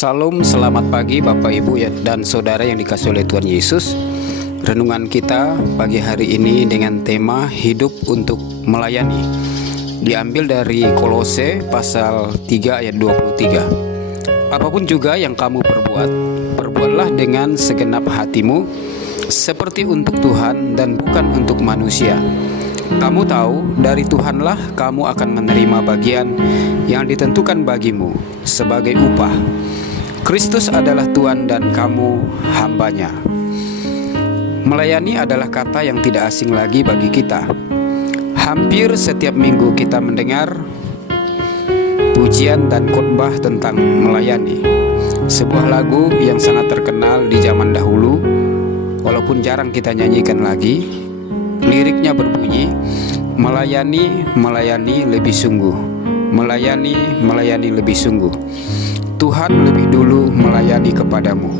Salam, selamat pagi Bapak Ibu dan Saudara yang dikasihi oleh Tuhan Yesus. Renungan kita pagi hari ini dengan tema hidup untuk melayani, diambil dari Kolose pasal 3 ayat 23. Apapun juga yang kamu perbuat, perbuatlah dengan segenap hatimu, seperti untuk Tuhan dan bukan untuk manusia. Kamu tahu, dari Tuhanlah kamu akan menerima bagian yang ditentukan bagimu sebagai upah. Kristus adalah Tuhan dan kamu hambanya. Melayani adalah kata yang tidak asing lagi bagi kita. Hampir setiap minggu kita mendengar pujian dan khotbah tentang melayani. Sebuah lagu yang sangat terkenal di zaman dahulu, walaupun jarang kita nyanyikan lagi. Liriknya berbunyi, melayani, melayani lebih sungguh. Melayani, melayani lebih sungguh. Tuhan lebih dulu melayani kepadamu.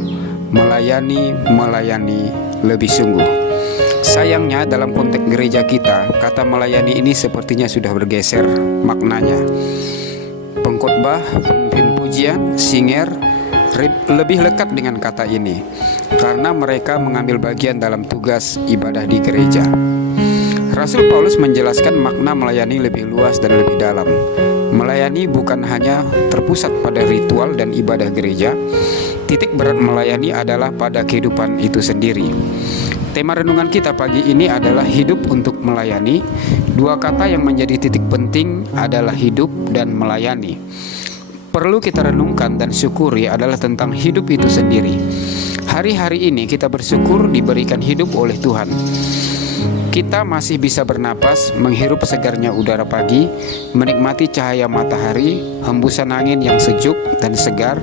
Melayani, melayani lebih sungguh. Sayangnya dalam konteks gereja kita, kata melayani ini sepertinya sudah bergeser maknanya. Pengkhotbah, pemimpin pujian, singer lebih lekat dengan kata ini karena mereka mengambil bagian dalam tugas ibadah di gereja. Rasul Paulus menjelaskan makna melayani lebih luas dan lebih dalam. Melayani bukan hanya terpusat pada ritual dan ibadah gereja. Titik berat melayani adalah pada kehidupan itu sendiri. Tema renungan kita pagi ini adalah hidup untuk melayani. Dua kata yang menjadi titik penting adalah hidup dan melayani. Perlu kita renungkan dan syukuri adalah tentang hidup itu sendiri. Hari-hari ini kita bersyukur diberikan hidup oleh Tuhan. Kita masih bisa bernapas, menghirup segarnya udara pagi, menikmati cahaya matahari, hembusan angin yang sejuk dan segar,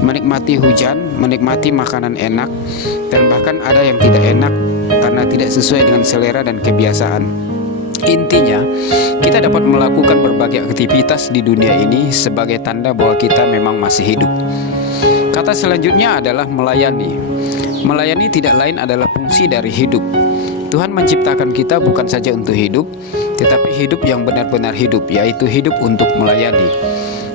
menikmati hujan, menikmati makanan enak, dan bahkan ada yang tidak enak karena tidak sesuai dengan selera dan kebiasaan. Intinya, kita dapat melakukan berbagai aktivitas di dunia ini sebagai tanda bahwa kita memang masih hidup. Kata selanjutnya adalah melayani. Melayani tidak lain adalah fungsi dari hidup. Tuhan menciptakan kita bukan saja untuk hidup, tetapi hidup yang benar-benar hidup, yaitu hidup untuk melayani.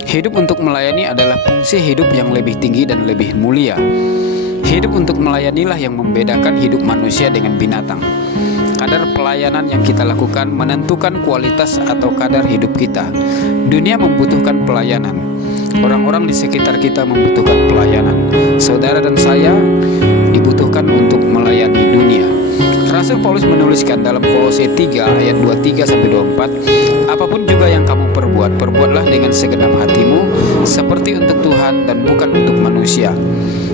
Hidup untuk melayani adalah fungsi hidup yang lebih tinggi dan lebih mulia. Hidup untuk melayanilah yang membedakan hidup manusia dengan binatang. Kadar pelayanan yang kita lakukan menentukan kualitas atau kadar hidup kita. Dunia membutuhkan pelayanan. Orang-orang di sekitar kita membutuhkan pelayanan. Saudara dan saya dibutuhkan untuk melayani dunia. Rasul Paulus menuliskan dalam Kolose 3 ayat 23-24, apapun juga yang kamu perbuat, perbuatlah dengan segenap hatimu, seperti untuk Tuhan dan bukan untuk manusia.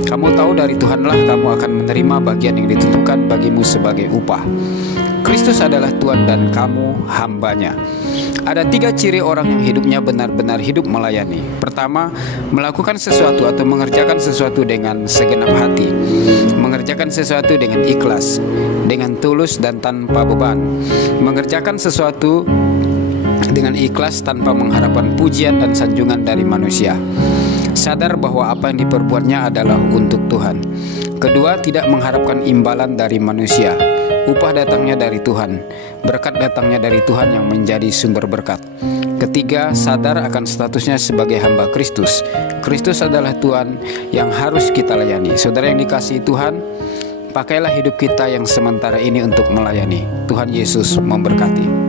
Kamu tahu dari Tuhanlah kamu akan menerima bagian yang ditentukan bagimu sebagai upah. Kristus adalah Tuhan dan kamu hambanya. Ada 3 ciri orang yang hidupnya benar-benar hidup melayani. Pertama, melakukan sesuatu atau mengerjakan sesuatu dengan segenap hati. Mengerjakan sesuatu dengan ikhlas, dengan tulus dan tanpa beban. Mengerjakan sesuatu dengan ikhlas tanpa mengharapkan pujian dan sanjungan dari manusia. Sadar bahwa apa yang diperbuatnya adalah untuk Tuhan. Kedua, tidak mengharapkan imbalan dari manusia. Upah datangnya dari Tuhan, berkat datangnya dari Tuhan yang menjadi sumber berkat. Ketiga, sadar akan statusnya sebagai hamba Kristus. Kristus adalah Tuhan yang harus kita layani. Saudara yang dikasihi Tuhan, pakailah hidup kita yang sementara ini untuk melayani. Tuhan Yesus memberkati.